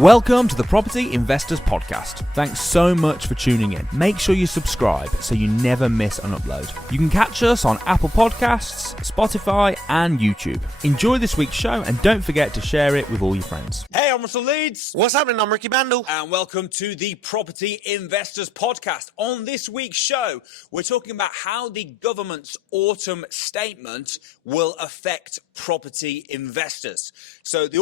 Welcome to the Property Investors Podcast. Thanks so much for tuning in. Make sure you subscribe so you never miss an upload. You can catch us on Apple Podcasts, Spotify, and YouTube. Enjoy this week's show and don't forget to share it with all your friends. Hey, I'm Russell Leeds. What's happening? I'm Ricci Mandal. And welcome to the Property Investors Podcast. On this week's show, we're talking about how the government's autumn statement will affect property investors. So the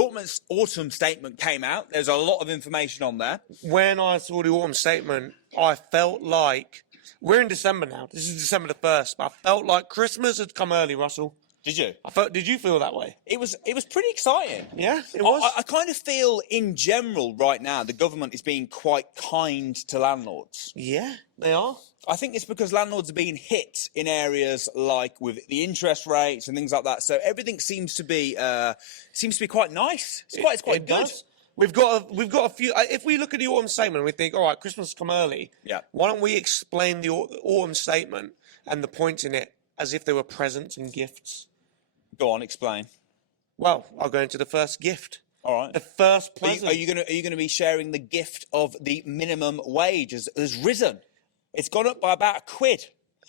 autumn statement came out. There's a lot of information on there. When I saw the autumn statement, I felt like, we're in December now. This is December the 1st. But I felt like Christmas had come early, Russell. Did you? Did you feel that way? It was pretty exciting. Yeah, it was. I kind of feel in general right now the government is being quite kind to landlords. Yeah, they are. I think it's because landlords are being hit in areas like with the interest rates and things like that. So everything seems to be quite nice. It's quite good. Does. We've got a few. If we look at the autumn statement and we think, all right, Christmas has come early. Yeah. Why don't we explain the autumn statement and the points in it as if they were presents and gifts? Go on, explain. Well, I'll go into the first gift. All right. The first present. Are you going to be sharing the gift of the minimum wage has risen? It's gone up by about £1.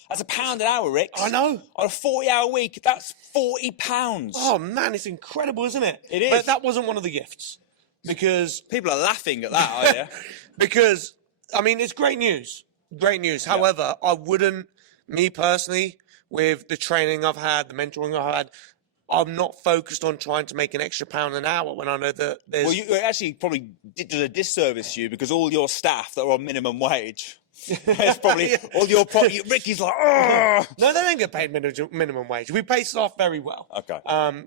That's £1 an hour, Rick. I know. On a 40-hour week, that's £40. Oh man, it's incredible, isn't it? It is. But that wasn't one of the gifts because people are laughing at that, aren't you? Because I mean, it's great news. Great news. Yeah. However, I wouldn't, me personally, with the training I've had, the mentoring I've had, I'm not focused on trying to make an extra £1 an hour when I know that there's... Well, you actually probably did a disservice to you because all your staff that are on minimum wage... It's probably all your Ricky's like, oh no, they don't get paid minimum wage. We pay staff very well. Okay.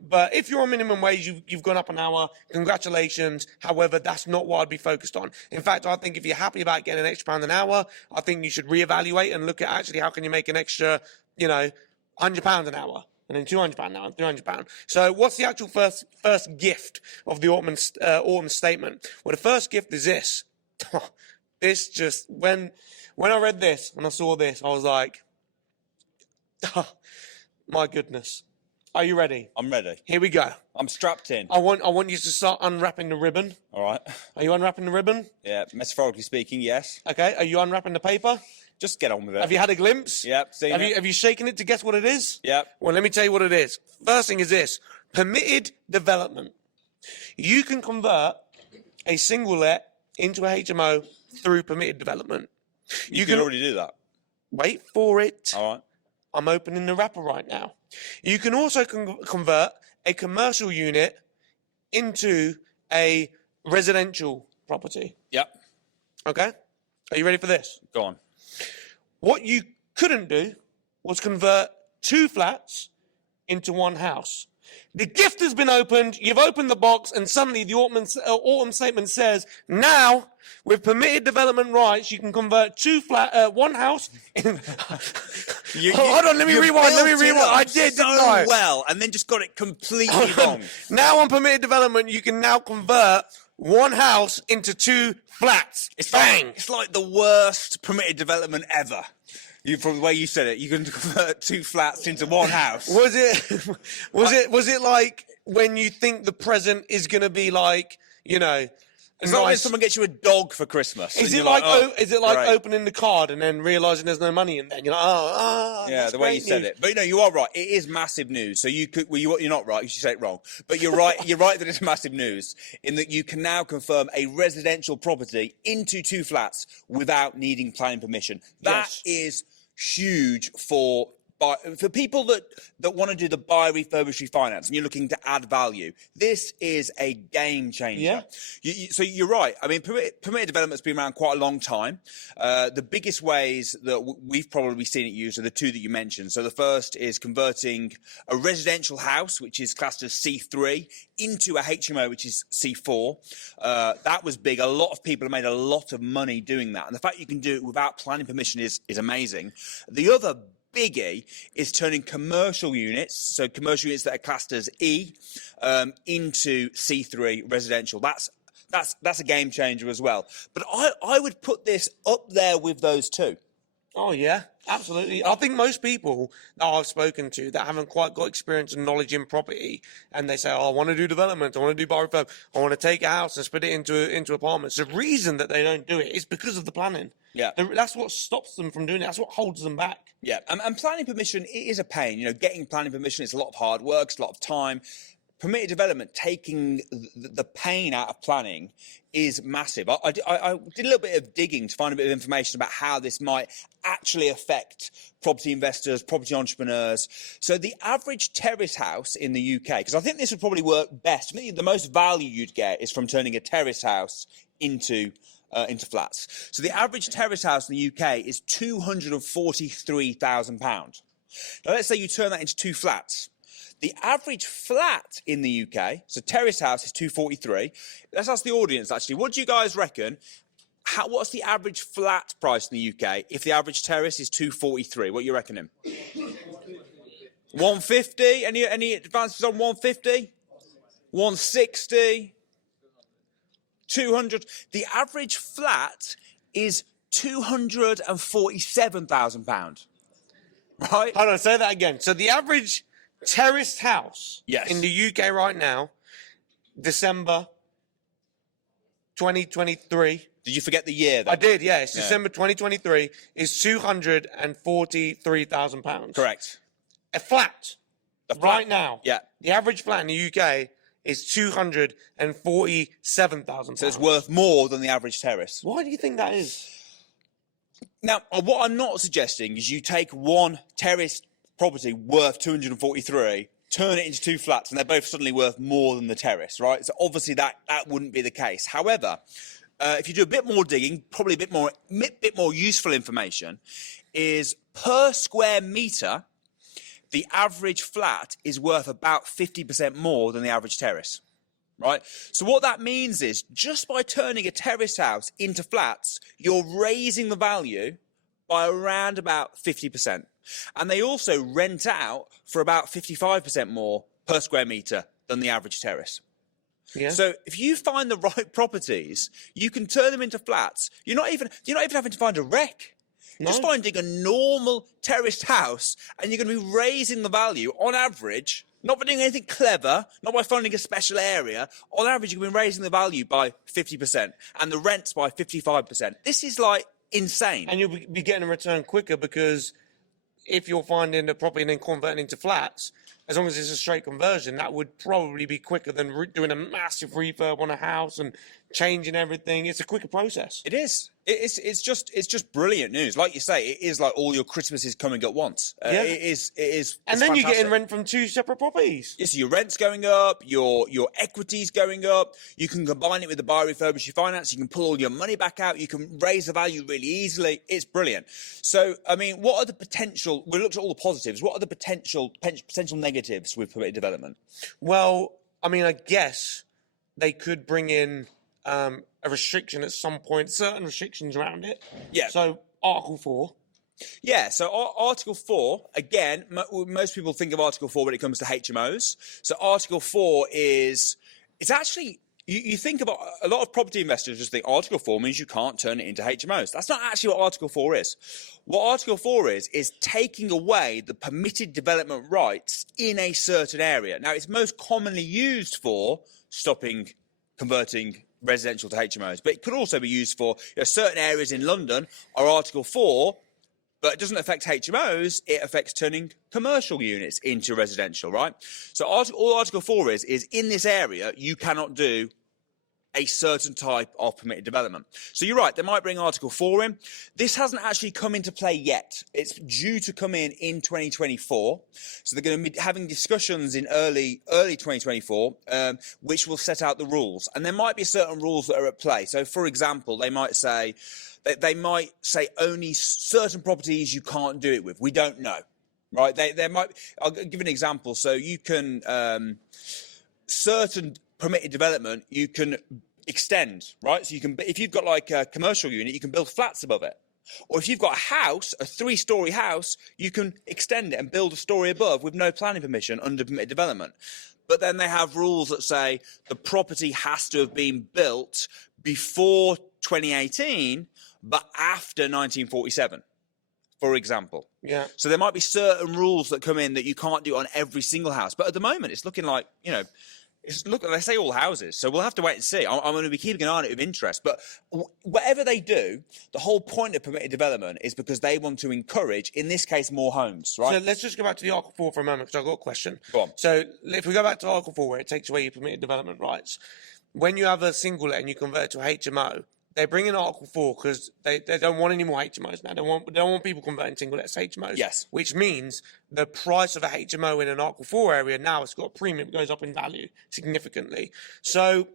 But if you're on minimum wage, you've gone up an hour. Congratulations. However, that's not what I'd be focused on. In fact, I think if you're happy about getting an extra £1 an hour, I think you should reevaluate and look at actually how can you make an extra, £100 an hour. And then £200 an hour, £300. So what's the actual first gift of the autumn statement? Well, the first gift is this. This just, when I read this and I saw this, I was like, oh, my goodness. Are you ready? I'm ready. Here we go. I'm strapped in. I want you to start unwrapping the ribbon. All right. Are you unwrapping the ribbon? Yeah, metaphorically speaking, yes. Okay. Are you unwrapping the paper? Just get on with it. Have you had a glimpse? Yep, seen it. Have you shaken it to guess what it is? Yep. Well, let me tell you what it is. First thing is this. Permitted development. You can convert a single let into a HMO through permitted development. You can already do that. Wait for it. All right. I'm opening the wrapper right now. You can also convert a commercial unit into a residential property. Yep. Okay? Are you ready for this? Go on. What you couldn't do was convert 2 flats into 1 house. The gift has been opened, you've opened the box, and suddenly the autumn statement says, now, with permitted development rights, you can convert 1 house. Hold on, let me rewind. I did, so didn't I? well, and then just got it completely wrong. Now on permitted development, you can now convert 1 house into 2 flats. Bang! It's like the worst permitted development ever. From the way you said it, you can convert 2 flats into 1 house. Was it like when you think the present is going to be like, it's like when someone gets you a dog for Christmas. Is it like opening the card and then realizing there's no money in there? And you're like, yeah, the way you said it. But you are right. It is massive news. So you could, you're not right. You should say it wrong. But you're right. You're right that it's massive news in that you can now confirm a residential property into 2 flats without needing planning permission. That is huge for people that want to do the buy, refurbish, refinance, and you're looking to add value. This is a game changer. Yeah. So you're right. I mean, permitted development's been around quite a long time. The biggest ways that we've probably seen it used are the 2 that you mentioned. So the first is converting a residential house, which is classed as C3, into a HMO, which is C4. That was big. A lot of people have made a lot of money doing that. And the fact you can do it without planning permission is amazing. The other biggie is turning commercial units, so commercial units that are classed as E, into C3 residential. That's a game changer as well. But I would put this up there with those 2. Oh, yeah, absolutely. I think most people that I've spoken to that haven't quite got experience and knowledge in property, and they say, oh, I want to do development, I want to do bar refurb, I want to take a house and split it into apartments. The reason that they don't do it is because of the planning. Yeah. That's what stops them from doing it. That's what holds them back. Yeah, and planning permission, it is a pain. You know, getting planning permission is a lot of hard work, it's a lot of time. Permitted development, taking the pain out of planning, is massive. I did a little bit of digging to find a bit of information about how this might actually affect property investors, property entrepreneurs. So the average terrace house in the UK, because I think this would probably work best. I think the most value you'd get is from turning a terrace house into flats. So the average terrace house in the UK is £243,000. Now let's say you turn that into 2 flats. The average flat in the UK, so terrace house is 243. Let's ask the audience, actually. What do you guys reckon? What's the average flat price in the UK if the average terrace is 243? What are you reckoning? 150? Any advances on 150? 160? 200? The average flat is £247,000. Right? Hold on, say that again. So the average terraced house in the UK right now, December 2023. Did you forget the year, though? I did, yeah. It's December 2023, is £243,000. Correct. A flat, right now. Yeah. The average flat in the UK is £247,000. So it's worth more than the average terrace. Why do you think that is? Now, what I'm not suggesting is you take one terrace property worth 243, turn it into 2 flats, and they're both suddenly worth more than the terrace, right? So obviously that wouldn't be the case. However, if you do a bit more digging, probably a bit more useful information, is per square metre, the average flat is worth about 50% more than the average terrace, right? So what that means is just by turning a terrace house into flats, you're raising the value by around about 50%. And they also rent out for about 55% more per square metre than the average terrace. Yeah. So if you find the right properties, you can turn them into flats. You're not even having to find a wreck. No. Just finding a normal terraced house, and you're going to be raising the value on average, not by doing anything clever, not by finding a special area. On average, you're going to be raising the value by 50% and the rents by 55%. This is like insane. And you'll be getting a return quicker because if you're finding a property and then converting into flats, as long as it's a straight conversion, that would probably be quicker than doing a massive refurb on a house and changing everything. It's a quicker process. It is. It's just brilliant news. Like you say, it is like all your Christmases coming at once. Yeah. It is. And then you're getting rent from 2 separate properties. Yes, your rent's going up, your equity's going up. You can combine it with the buy refurbish your finance. You can pull all your money back out. You can raise the value really easily. It's brilliant. So, I mean, what are the potential? We looked at all the positives. What are the potential negatives with permitted development? Well, I mean, I guess they could bring in a restriction at some point, certain restrictions around it. Yeah. So Article 4. Yeah, so Article 4, again, most people think of Article 4 when it comes to HMOs. So Article 4 it's actually, you think about, a lot of property investors just think Article 4 means you can't turn it into HMOs. That's not actually what Article 4 is. What Article 4 is taking away the permitted development rights in a certain area. Now, it's most commonly used for converting residential to HMOs, but it could also be used for certain areas in London are Article 4, but it doesn't affect HMOs, it affects turning commercial units into residential, right? So all Article 4 is in this area, you cannot do a certain type of permitted development. So you're right, they might bring Article 4 in. This hasn't actually come into play yet. It's due to come in 2024. So they're going to be having discussions in early 2024, which will set out the rules. And there might be certain rules that are at play. So, for example, they might say only certain properties you can't do it with. We don't know, right? I'll give an example. So you can, certain permitted development, you can extend, right? So you can, if you've got like a commercial unit, you can build flats above it. Or if you've got a house, a 3-story house, you can extend it and build a story above with no planning permission under permitted development. But then they have rules that say the property has to have been built before 2018, but after 1947. for example. Yeah. So there might be certain rules that come in that you can't do on every single house. But at the moment, it's looking like, they say all houses. So we'll have to wait and see. I'm going to be keeping an eye on it with interest. But whatever they do, the whole point of permitted development is because they want to encourage, in this case, more homes, right? So let's just go back to the Article 4 for a moment, because I've got a question. Go on. So if we go back to Article 4, where it takes away your permitted development rights, when you have a single let and you convert it to a HMO, they bring in Article 4 because they don't want any more HMOs now. They don't want people converting single lets to HMOs. Yes. Which means the price of a HMO in an Article 4 area now, it's got a premium, it goes up in value significantly. So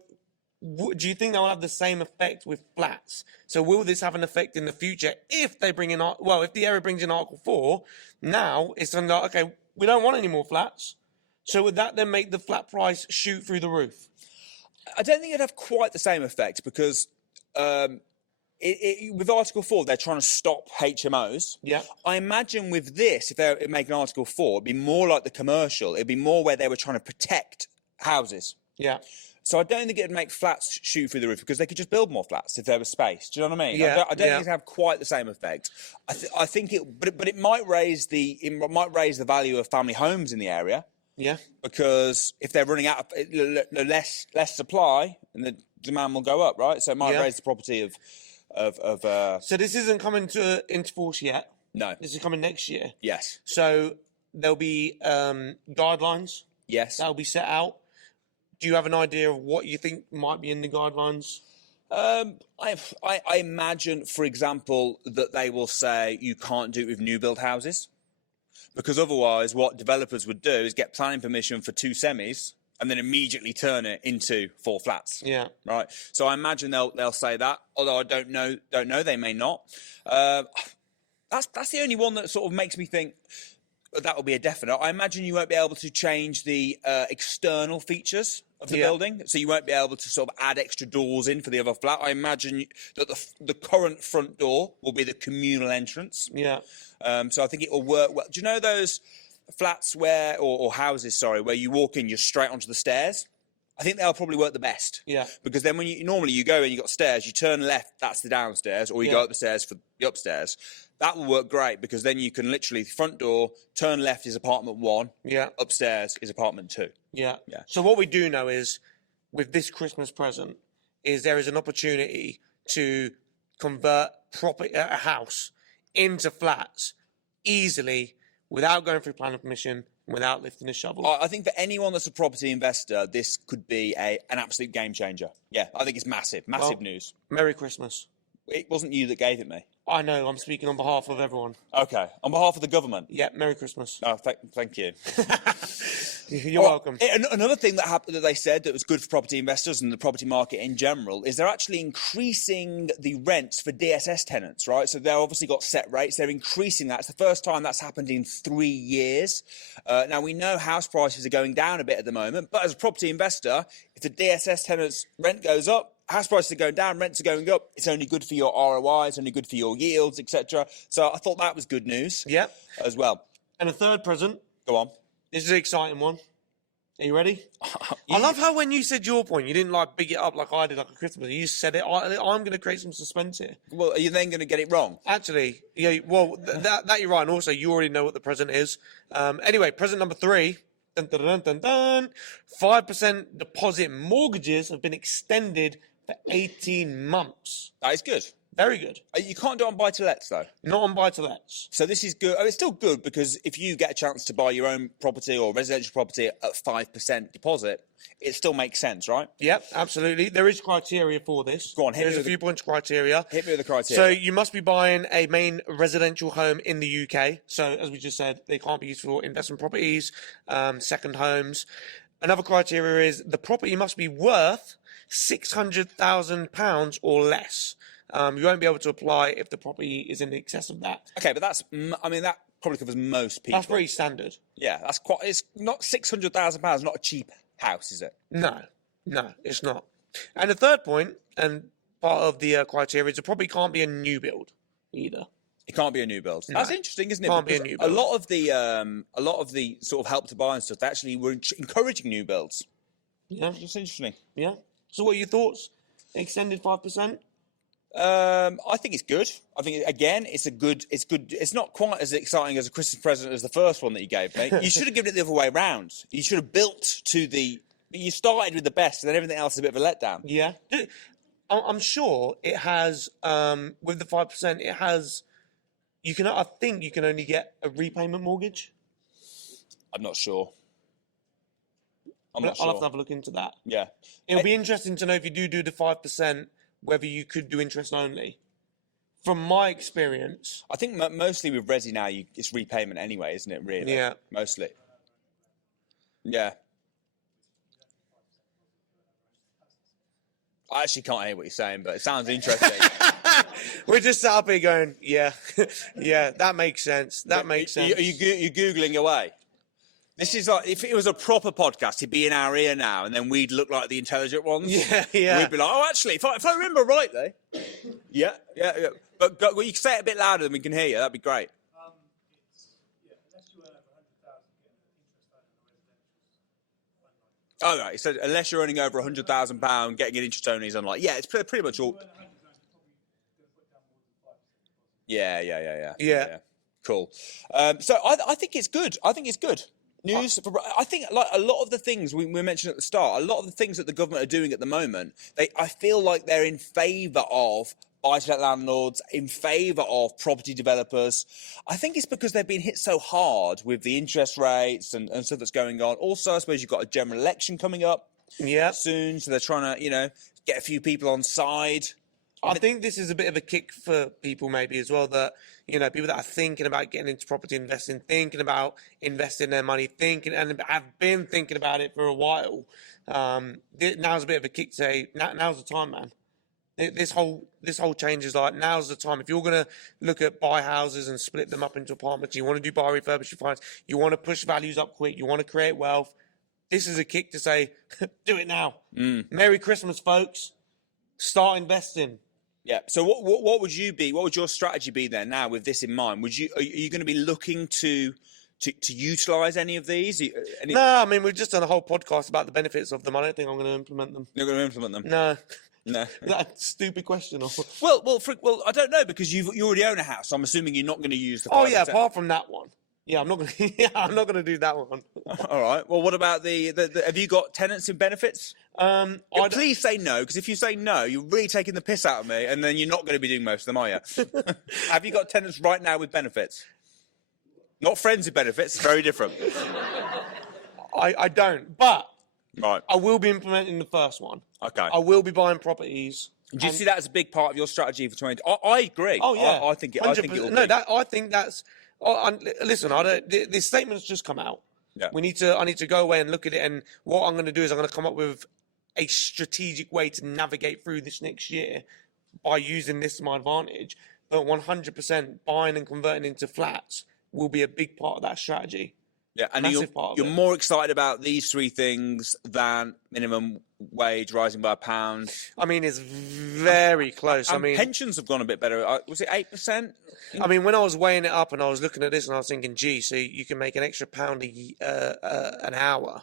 do you think that will have the same effect with flats? So will this have an effect in the future if they bring in, if the area brings in Article 4, now it's like, okay, we don't want any more flats. So would that then make the flat price shoot through the roof? I don't think it'd have quite the same effect because with Article 4, they're trying to stop HMOs. Yeah. I imagine with this, if they're making Article 4, it'd be more like the commercial. It'd be more where they were trying to protect houses. Yeah. So I don't think it'd make flats shoot through the roof because they could just build more flats if there was space. Do you know what I mean? Yeah. I don't think it'd have quite the same effect. I think it might raise the value of family homes in the area. Yeah. Because if they're running out of less supply, and the demand will go up, right? So it might raise the property of. So this isn't coming into force yet. No. This is coming next year. Yes. So there'll be guidelines. Yes. That'll be set out. Do you have an idea of what you think might be in the guidelines? I imagine, for example, that they will say you can't do it with new build houses. Because otherwise, what developers would do is get planning permission for 2 semis and then immediately turn it into 4 flats. Yeah. Right. So I imagine they'll say that. Although I don't know, they may not. That's the only one that sort of makes me think that will be a definite. I imagine you won't be able to change the external features of the building, so you won't be able to sort of add extra doors in for the other flat. I imagine that the current front door will be the communal entrance. Yeah. So I think it will work well. Do you know those flats or houses, sorry, where you walk in, you're straight onto the stairs? I think they'll probably work the best. Yeah. Because then when you go in, you've got stairs, you turn left, that's the downstairs, or you go up the stairs for the upstairs. That will work great because then you can literally, front door, turn left is apartment 1, upstairs is apartment 2. Yeah. So what we do know is, with this Christmas present, is there is an opportunity to convert a house into flats easily without going through planning permission, without lifting a shovel. I think for anyone that's a property investor, this could be an absolute game changer. Yeah, I think it's massive news. Merry Christmas. It wasn't you that gave it me. I know, I'm speaking on behalf of everyone. Okay, on behalf of the government? Yeah, Merry Christmas. Oh, thank you. You're welcome. Another thing that happened that they said that was good for property investors and the property market in general is they're actually increasing the rents for DSS tenants, right? So they've obviously got set rates. They're increasing that. It's the first time that's happened in 3 years. Now, we know house prices are going down a bit at the moment, but as a property investor, if the DSS tenants' rent goes up, house prices are going down, rents are going up, it's only good for your ROI, it's only good for your yields, etc. So I thought that was good news as well. And a third present. Go on. This is an exciting one. Are you ready? I love how when you said your point, you didn't like big it up like I did like a Christmas. You said it. I'm going to create some suspense here. Well, are you then going to get it wrong? Actually, yeah. Well, that you're right. And also, you already know what the present is. Anyway, present number 3. Dun, dun, dun, dun, dun. 5% deposit mortgages have been extended for 18 months. That is good. Very good. You can't do it on buy-to-lets, though. Not on buy-to-lets. So this is good. It's still good because if you get a chance to buy your own property or residential property at 5% deposit, it still makes sense, right? Yep, absolutely. There is criteria for this. Go on, There's a few points criteria. Hit me with the criteria. So you must be buying a main residential home in the UK. So as we just said, they can't be used for investment properties, second homes. Another criteria is the property must be worth £600,000 or less. You won't be able to apply if the property is in excess of that. Okay, but that probably covers most people. That's pretty standard. Yeah, it's not £600,000, not a cheap house, is it? No, it's not. And the third point, and part of the criteria, is it probably can't be a new build either. It can't be a new build. No. That's interesting, isn't it? Can't be a new build. A lot of the sort of help to buy and stuff, they actually were encouraging new builds. Yeah, Just interesting. yeah. So what are your thoughts? Extended 5%? I think it's good. I think again, it's good. It's not quite as exciting as a Christmas present as the first one that you gave me. You should have given it the other way around. You should have built to the. You started with the best, and then everything else is a bit of a letdown. Yeah, I'm sure it has. With the 5%, it has. You can. I think you can only get a repayment mortgage. I'm not sure. I'll have to have a look into that. Yeah, it'll be interesting to know if you do the 5%, whether you could do interest only. From my experience, I think mostly with Resi now, it's repayment anyway, isn't it? Really? Yeah. Mostly. Yeah. I actually can't hear what you're saying, but it sounds interesting. We're just sat up here going, yeah, yeah, that makes sense. That makes sense. You're Googling away. This is like, if it was a proper podcast, he'd be in our ear now, and then we'd look like the intelligent ones. Yeah, yeah. We'd be like, oh, actually, if I remember rightly. Yeah. But you can say it a bit louder than we can hear you. That'd be great. Oh, right. So unless you're earning over £100,000, getting an interest only is unlikely. Yeah, it's pretty much all. Yeah. Cool. So I think it's good. I think it's good. News. I think like a lot of the things we mentioned at the start, a lot of the things that the government are doing at the moment, I feel like they're in favour of buy-to-let landlords, in favour of property developers. I think it's because they've been hit so hard with the interest rates and stuff that's going on. Also, I suppose you've got a general election coming up soon, so they're trying to, get a few people on side. I think this is a bit of a kick for people maybe as well, that, people that are thinking about getting into property investing, thinking about investing their money, and have been thinking about it for a while. Now's a bit of a kick to say, now's the time, man. This whole change is like, now's the time. If you're going to look at buy houses and split them up into apartments, you want to do buy refurbish your finance, you want to push values up quick, you want to create wealth, this is a kick to say, do it now. Merry Christmas, folks. Start investing. Yeah. So what would you be? What would your strategy be then? Now with this in mind, are you going to be looking to utilise any of these? No, I mean we've just done a whole podcast about the benefits of them. I don't think I'm going to implement them. You're going to implement them? No. That's a stupid question. Well, I don't know, because you already own a house. So I'm assuming you're not going to use the. 5%. Oh yeah, apart from that one. Yeah, I'm not going to. Yeah, I'm not going to do that one. All right. Well, what about the have you got tenants in benefits? Please say no, because if you say no, you're really taking the piss out of me, and then you're not going to be doing most of them, are you? Have you got tenants right now with benefits? Not friends with benefits. Very different. I don't, but right. I will be implementing the first one. Okay. I will be buying properties. Do you see that as a big part of your strategy for 20? I agree. Oh yeah. I think it will be. I think that's. Listen, this statement's just come out. Yeah. I need to go away and look at it, and what I'm going to do is I'm going to come up with a strategic way to navigate through this next year by using this to my advantage. But 100% buying and converting into flats will be a big part of that strategy. Yeah, and you're more excited about these three things than minimum wage rising by £1. I mean, it's very close. And pensions have gone a bit better. Was it 8%? I mean, when I was weighing it up and I was looking at this and I was thinking, gee, so you can make an extra £1 an hour.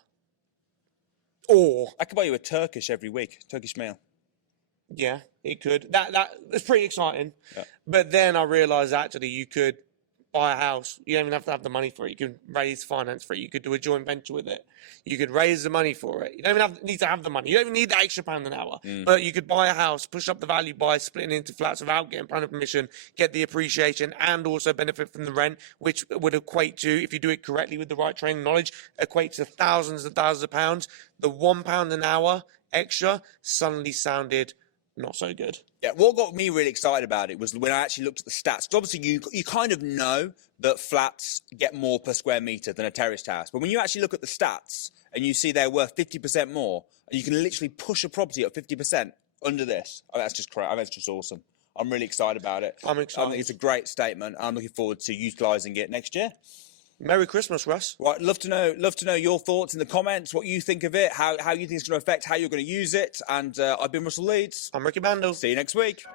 Or I could buy you a Turkish every week, Turkish meal. Yeah, it could. That's pretty exciting. Yeah. But then I realised actually you could buy a house. You don't even have to have the money for it. You can raise finance for it. You could do a joint venture with it. You could raise the money for it. You don't even need to have the money. You don't even need the extra £1 an hour. But you could buy a house, push up the value by splitting into flats without getting planning permission, get the appreciation, and also benefit from the rent, which would equate to, if you do it correctly with the right training knowledge, equate to thousands and thousands of pounds. The £1 an hour extra suddenly sounded not so good. Yeah, what got me really excited about it was when I actually looked at the stats. 'Cause obviously, you kind of know that flats get more per square metre than a terraced house. But when you actually look at the stats and you see they're worth 50% more, and you can literally push a property up 50% under this, that's just great. That's just awesome. I'm really excited about it. I'm excited. I think it's a great statement. I'm looking forward to utilising it next year. Merry Christmas, Russ. Right, love to know your thoughts in the comments, what you think of it, how you think it's going to affect how you're going to use it. And I've been Russell Leeds. I'm Ricky Mandal. See you next week.